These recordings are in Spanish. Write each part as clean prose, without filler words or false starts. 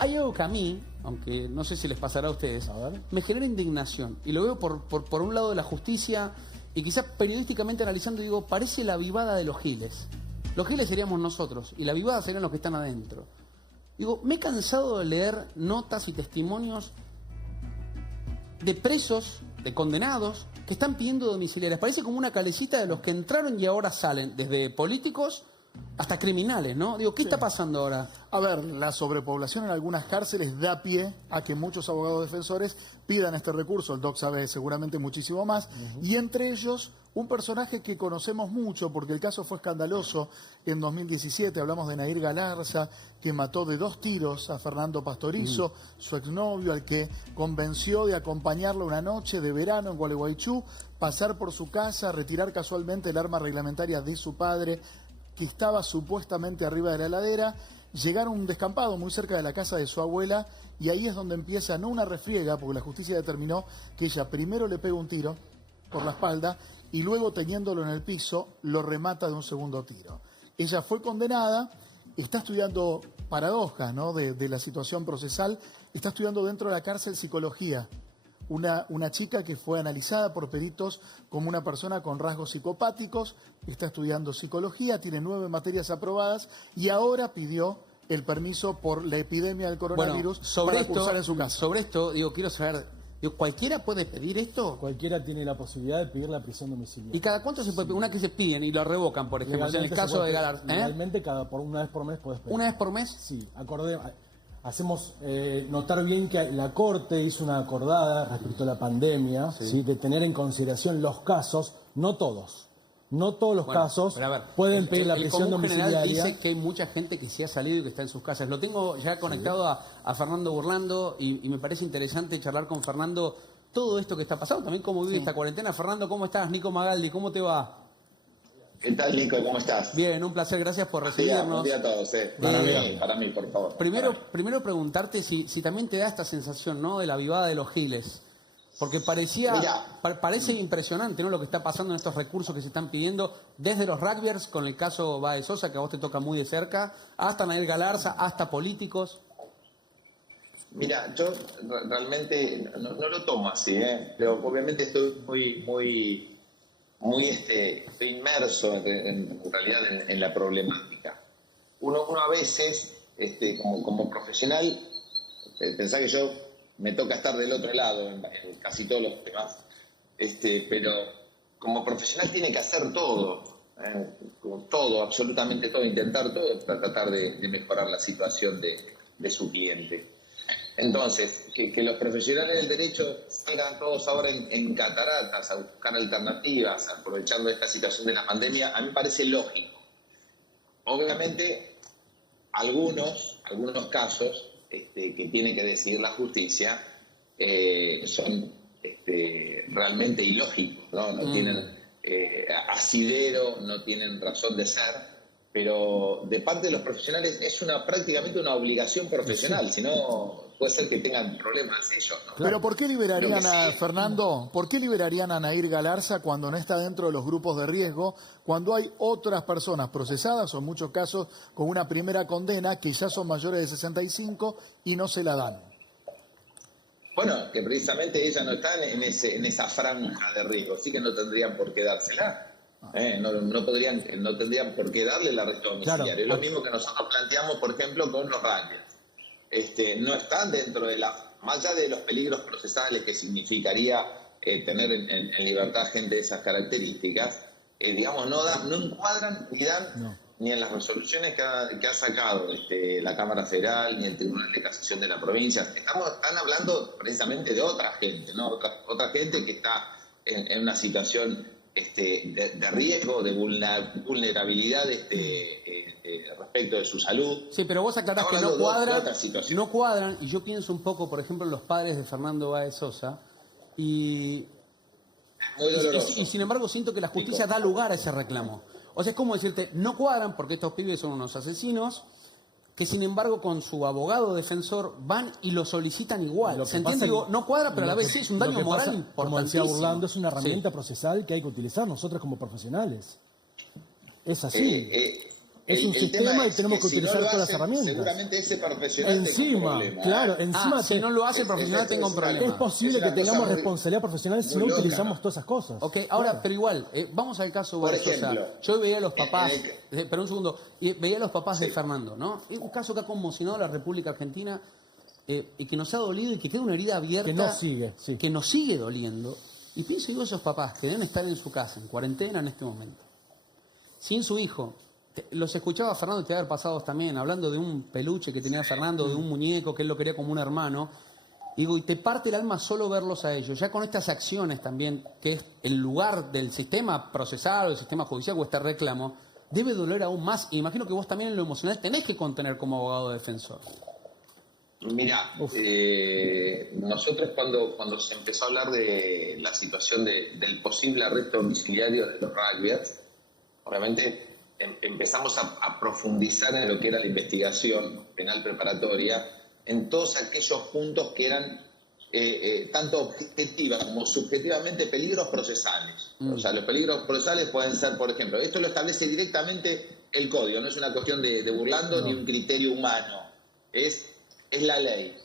Hay algo que a mí, aunque no sé si les pasará a ustedes, me genera indignación. Y lo veo por un lado de la justicia y quizás periodísticamente analizando, digo, parece la vivada de los giles. Los giles seríamos nosotros y la vivada serían los que están adentro. Digo, me he cansado de leer notas y testimonios de presos, de condenados, que están pidiendo domiciliarias. Parece como una calecita de los que entraron y ahora salen, desde políticos hasta criminales, ¿no? Digo, ¿qué está pasando ahora? A ver, la sobrepoblación en algunas cárceles da pie a que muchos abogados defensores pidan este recurso. El doc sabe seguramente muchísimo más. Y entre ellos, un personaje que conocemos mucho, porque el caso fue escandaloso en 2017. Hablamos de Nair Galarza, que mató de 2 tiros a Fernando Pastorizo, su exnovio, al que convenció de acompañarlo una noche de verano en Gualeguaychú, pasar por su casa, retirar casualmente el arma reglamentaria de su padre, que estaba supuestamente arriba de la heladera, llegar a un descampado muy cerca de la casa de su abuela, y ahí es donde empieza no una refriega, porque la justicia determinó que ella primero le pega un tiro por la espalda y luego, teniéndolo en el piso, lo remata de un segundo tiro. Ella fue condenada, está estudiando paradojas, ¿no?, de la situación procesal, está estudiando dentro de la cárcel psicología. Una chica que fue analizada por peritos como una persona con rasgos psicopáticos, está estudiando psicología, tiene 9 materias aprobadas y ahora pidió el permiso por la epidemia del coronavirus para cursar en su casa. Sobre esto, digo, quiero saber, digo, ¿cualquiera puede pedir esto? Cualquiera tiene la posibilidad de pedir la prisión domiciliaria. ¿Y cada cuánto se puede pedir? Una que se piden y lo revocan, por ejemplo, en el caso de Galarza. Legalmente, una vez por mes puedes pedir. ¿Una vez por mes? Sí, hacemos notar bien que la Corte hizo una acordada respecto a la pandemia, ¿sí? De tener en consideración los casos, no todos los casos pueden pedir la prisión domiciliaria. Dice que hay mucha gente que se ha salido y que está en sus casas. Lo tengo ya conectado a Fernando Burlando y me parece interesante charlar con Fernando todo esto que está pasando, también cómo vive esta cuarentena. Fernando, ¿cómo estás? Nico Magaldi, ¿cómo te va? ¿Qué tal, Nico? ¿Cómo estás? Bien, un placer, gracias por recibirnos. Buen día a todos, para mí, por favor. Primero preguntarte si también te da esta sensación, ¿no?, de la vivada de los giles. Porque parece impresionante, ¿no?, lo que está pasando en estos recursos que se están pidiendo, desde los rugbyers, con el caso Baez Sosa, que a vos te toca muy de cerca, hasta Nair Galarza, hasta políticos. Mira, yo realmente no lo tomo así, pero obviamente estoy estoy inmerso en realidad en la problemática. Uno a veces, como profesional, pensá que yo me toca estar del otro lado en casi todos los temas, pero como profesional tiene que hacer todo, absolutamente todo, intentar todo para tratar de mejorar la situación de su cliente. Entonces, que los profesionales del derecho salgan todos ahora en cataratas a buscar alternativas, aprovechando esta situación de la pandemia, a mí me parece lógico. Obviamente, algunos casos que tiene que decidir la justicia son realmente ilógicos, no tienen asidero, no tienen razón de ser, pero de parte de los profesionales es prácticamente una obligación profesional, si no puede ser que tengan problemas ellos, ¿no? Pero ¿por qué liberarían Fernando, por qué liberarían a Nair Galarza cuando no está dentro de los grupos de riesgo, cuando hay otras personas procesadas, o en muchos casos con una primera condena, que ya son mayores de 65 y no se la dan? Bueno, que precisamente ellas no están en esa franja de riesgo, sí que no tendrían por qué dársela. No tendrían por qué darle el arresto domiciliario. Es lo mismo que nosotros planteamos, por ejemplo, con los rugbyers. No están dentro más allá de los peligros procesales que significaría tener en libertad gente de esas características, no encuadran ni en las resoluciones que ha sacado la Cámara Federal, ni el Tribunal de Casación de la provincia. Están hablando precisamente de otra gente, ¿no? Otra gente que está en una situación de riesgo, de vulnerabilidad respecto de su salud. Sí, pero vos aclarás que no cuadran, y yo pienso un poco, por ejemplo, en los padres de Fernando Baez Sosa, y sin embargo siento que la justicia da lugar a ese reclamo. O sea, es como decirte, no cuadran porque estos pibes son unos asesinos, que sin embargo con su abogado defensor van y lo solicitan igual. ¿Se entiende? Digo, no cuadra, pero a la vez sí es un daño moral importantísimo. Como decía Burlando, es una herramienta procesal que hay que utilizar nosotros como profesionales. Es así. es un sistema y tenemos que utilizar todas las herramientas. Seguramente ese profesional encima, tenga un problema. claro, encima si no lo hace el profesional tenga un problema. Es posible que tengamos responsabilidad profesional si no utilizamos todas esas cosas. Ok, ahora, pero igual, vamos al caso Por Sosa. ejemplo, Yo veía a los papás, pero un segundo, veía a los papás de Fernando, ¿no? Es un caso que ha conmocionado a la República Argentina y que nos ha dolido y que queda una herida abierta. Que no sigue, sí. Que nos sigue doliendo. Y pienso, digo, esos papás que deben estar en su casa, en cuarentena en este momento, sin su hijo. Los escuchaba a Fernando, te haber pasado también, hablando de un peluche que tenía Fernando, de un muñeco que él lo quería como un hermano. Digo, y te parte el alma solo verlos a ellos. Ya con estas acciones también, que es el lugar del sistema procesal o del sistema judicial o este reclamo, debe doler aún más. Y imagino que vos también en lo emocional tenés que contener como abogado defensor. Mira, nosotros cuando se empezó a hablar de la situación del posible arresto domiciliario de los rugbyers, obviamente empezamos a profundizar en lo que era la investigación penal preparatoria, en todos aquellos puntos que eran tanto objetivas como subjetivamente peligros procesales. O sea, los peligros procesales pueden ser, por ejemplo, esto lo establece directamente el código, no es una cuestión de burlando ni un criterio humano, es la ley.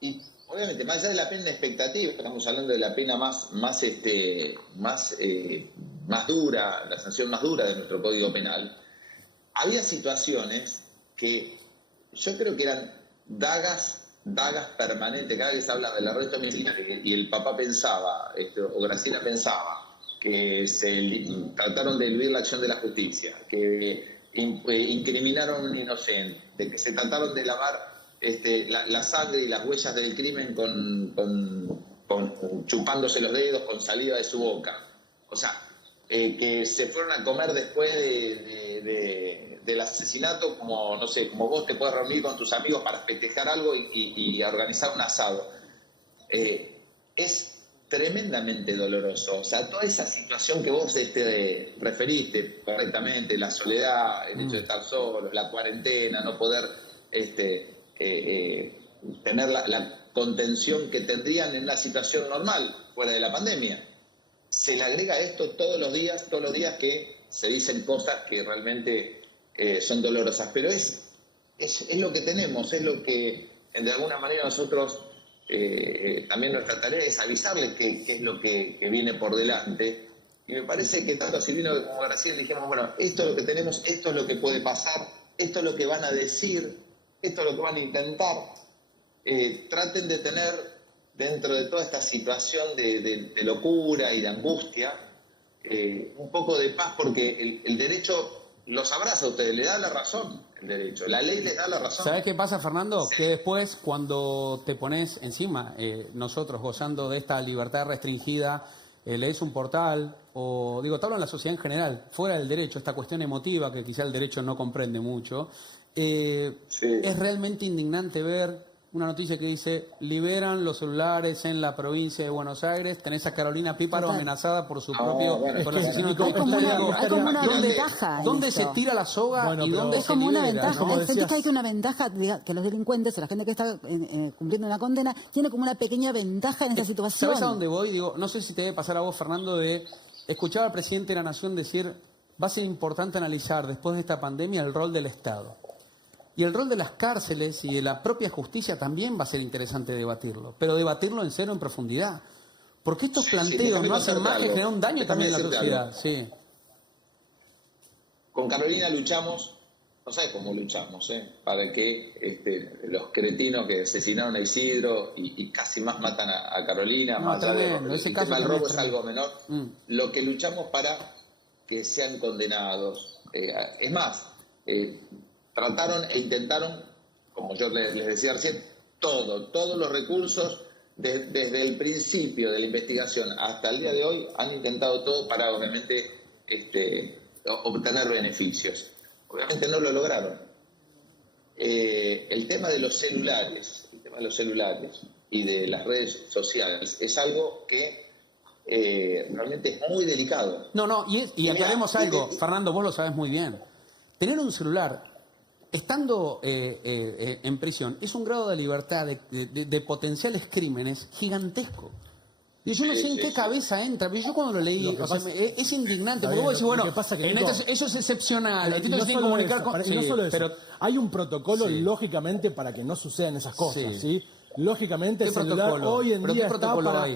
Y obviamente, más allá de la pena expectativa, estamos hablando de la pena más dura, la sanción más dura de nuestro Código Penal. Había situaciones que yo creo que eran dagas permanentes. Cada vez se habla del arresto domiciliario y el papá pensaba, o Graciela pensaba, que se trataron de eludir la acción de la justicia, que incriminaron a un inocente, que se trataron de lavar la sangre y las huellas del crimen con chupándose los dedos con saliva de su boca. O sea, que se fueron a comer después del asesinato, como no sé, como vos te puedes reunir con tus amigos para festejar algo y organizar un asado. Es tremendamente doloroso. O sea, toda esa situación que vos referiste correctamente, la soledad, el hecho de estar solo, la cuarentena, no poder tener la contención que tendrían en una situación normal, fuera de la pandemia. Se le agrega esto todos los días que se dicen cosas que realmente son dolorosas, pero es lo que tenemos, es lo que de alguna manera nosotros también nuestra tarea es avisarles qué es lo que viene por delante. Y me parece que tanto a Silvino como a Graciela dijimos, bueno, esto es lo que tenemos, esto es lo que puede pasar, esto es lo que van a decir, esto es lo que van a intentar. Traten de tener dentro de toda esta situación de locura y de angustia un poco de paz, porque el derecho los abraza a ustedes, le da la razón el derecho, la ley les da la razón. ¿Sabés qué pasa, Fernando? Sí. Que después, cuando te pones encima, nosotros gozando de esta libertad restringida, lees un portal, o digo, te hablo en la sociedad en general, fuera del derecho, esta cuestión emotiva que quizá el derecho no comprende mucho, Sí. es realmente indignante ver una noticia que dice, liberan los celulares en la provincia de Buenos Aires, tenés a Carolina Píparo amenazada por su propio por asesino. Hay como una ventaja. ¿Dónde se tira la soga y dónde es se como una libera? ventaja. Sentís que hay una ventaja, que los delincuentes, la gente que está cumpliendo una condena, tiene como una pequeña ventaja en esa situación. ¿Sabes a dónde voy? Digo, no sé si te debe pasar a vos, Fernando, de escuchar al presidente de la Nación decir, va a ser importante analizar después de esta pandemia el rol del Estado. Y el rol de las cárceles y de la propia justicia también va a ser interesante debatirlo, pero debatirlo en serio, en profundidad. Porque estos planteos no hacen más que generar un daño también a la sociedad. Sí. Con Carolina luchamos, no sabes cómo luchamos, para que los cretinos que asesinaron a Isidro y casi más matan a Carolina, No, tremendo. El tema del robo es algo menor. Lo que luchamos para que sean condenados. Es más, trataron e intentaron, como yo les decía recién, todos los recursos, desde el principio de la investigación hasta el día de hoy, han intentado todo para, obviamente, obtener beneficios. Obviamente no lo lograron. El tema de los celulares y de las redes sociales es algo que realmente es muy delicado. No, y aclaremos algo, Fernando, vos lo sabés muy bien. Tener un celular estando en prisión es un grado de libertad de potenciales crímenes gigantesco. Y yo no sé en qué cabeza entra, pero yo cuando lo leí, o sea, es indignante, porque vos decís, bueno, eso es excepcional, el título se tiene que comunicar con... no solo eso, pero hay un protocolo, lógicamente, para que no sucedan esas cosas, ¿sí? Lógicamente, el celular hoy en día está para...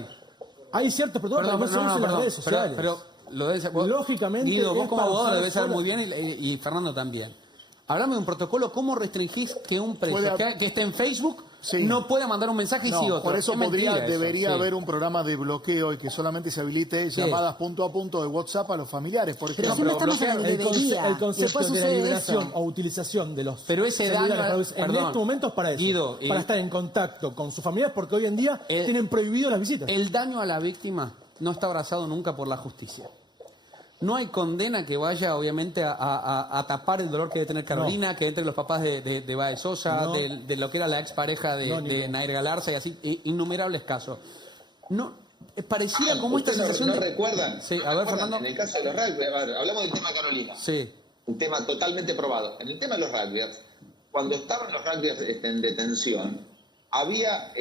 Hay ciertos protocolos que no se usan en las redes sociales. Pero lo debes, lógicamente, Guido, vos como abogado debes saber muy bien y Fernando también. Hablame de un protocolo, ¿cómo restringís que un preso que esté en Facebook no pueda mandar un mensaje y sí otro? Por eso debería haber un programa de bloqueo y que solamente se habilite llamadas punto a punto de WhatsApp a los familiares, por ejemplo. Pero si no estamos en el concepto de la liberación o utilización de los celulares en estos momentos para eso, Guido, para estar en contacto con sus familiares, porque hoy en día tienen prohibido las visitas. El daño a la víctima no está abrazado nunca por la justicia. No hay condena que vaya, obviamente, a tapar el dolor que debe tener Carolina, que entre los papás de Baez Sosa, de lo que era la expareja de Nair Galarza y así, innumerables casos. No, pareciera como esta sensación ¿No recuerdan? Sí, a ver, Fernando. En el caso de los rugby, hablamos del tema Carolina. Sí. Un tema totalmente probado. En el tema de los rugbyers, cuando estaban los rugbyers en detención, había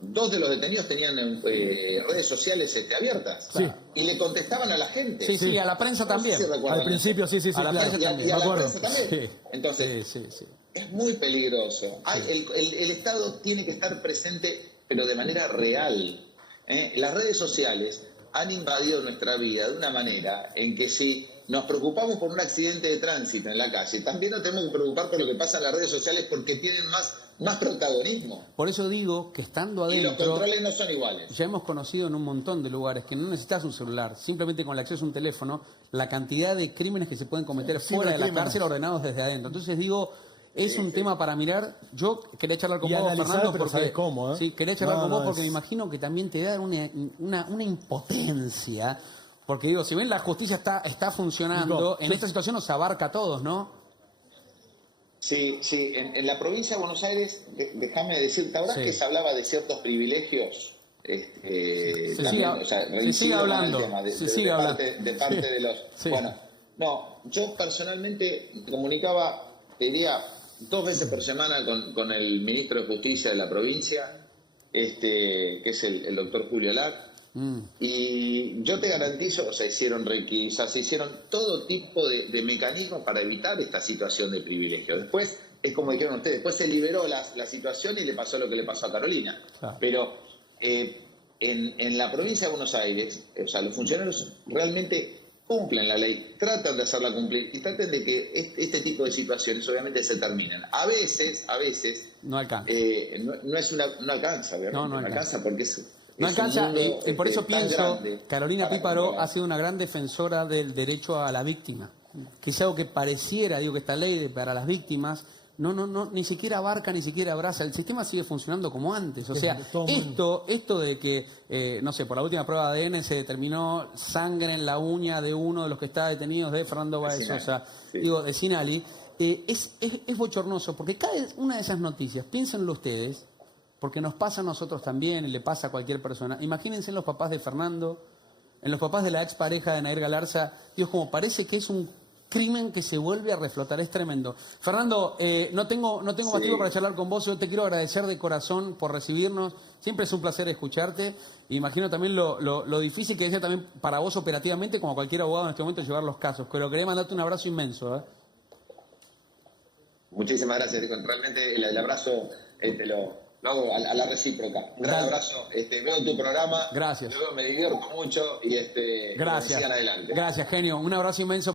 dos de los detenidos tenían redes sociales abiertas y le contestaban a la gente. Sí, a la prensa también. Si al principio, sí. A la prensa también. Y a la prensa también. Sí. Entonces, es muy peligroso. El Estado tiene que estar presente, pero de manera real. Las redes sociales han invadido nuestra vida de una manera en que si nos preocupamos por un accidente de tránsito en la calle, también nos tenemos que preocupar por lo que pasa en las redes sociales porque tienen más protagonismo. Por eso digo que estando adentro... Y los controles no son iguales. Ya hemos conocido en un montón de lugares que no necesitas un celular, simplemente con el acceso a un teléfono, la cantidad de crímenes que se pueden cometer fuera de la cárcel ordenados desde adentro. Entonces digo, es un tema para mirar. Yo quería charlar con vos, Fernando, porque cómo, sí, quería charlar con vos porque me imagino que también te da una impotencia. Porque digo, si bien la justicia está funcionando, en esta situación nos abarca a todos, ¿no? Sí, en la provincia de Buenos Aires, déjame decirte, ahora que se hablaba de ciertos privilegios, se sigue hablando, de parte de los... Bueno, no, yo personalmente me comunicaba, te diría, 2 veces por semana con el ministro de Justicia de la provincia, que es el doctor Julio Lac. Y yo te garantizo, se hicieron todo tipo de mecanismos para evitar esta situación de privilegio. Después, es como dijeron ustedes, después se liberó la situación y le pasó lo que le pasó a Carolina. Pero en la provincia de Buenos Aires, los funcionarios realmente cumplen la ley, tratan de hacerla cumplir y traten de que este tipo de situaciones obviamente se terminen. A veces no alcanza. No alcanza, ¿verdad? No alcanza porque no alcanza, y por eso pienso, Carolina Píparo ha sido una gran defensora del derecho a la víctima, que es algo que pareciera, que esta ley para las víctimas no ni siquiera abarca, ni siquiera abraza. El sistema sigue funcionando como antes. O sea, esto de que, no sé, por la última prueba de ADN se determinó sangre en la uña de uno de los que está detenidos de Fernando Baez Sosa, de Sinali, es bochornoso, porque cada una de esas noticias, piénsenlo ustedes, porque nos pasa a nosotros también, y le pasa a cualquier persona. Imagínense en los papás de Fernando, en los papás de la expareja de Nair Galarza, como parece que es un crimen que se vuelve a reflotar, es tremendo. Fernando, no tengo más tiempo para charlar con vos, yo te quiero agradecer de corazón por recibirnos, siempre es un placer escucharte, imagino también lo difícil que es también para vos operativamente, como cualquier abogado en este momento, llevar los casos, pero quería mandarte un abrazo inmenso. Muchísimas gracias, realmente el abrazo lo hago a la recíproca. Un gran abrazo, veo tu programa, gracias. Me divierto mucho y gracias. sigan adelante. Gracias, genio, un abrazo inmenso.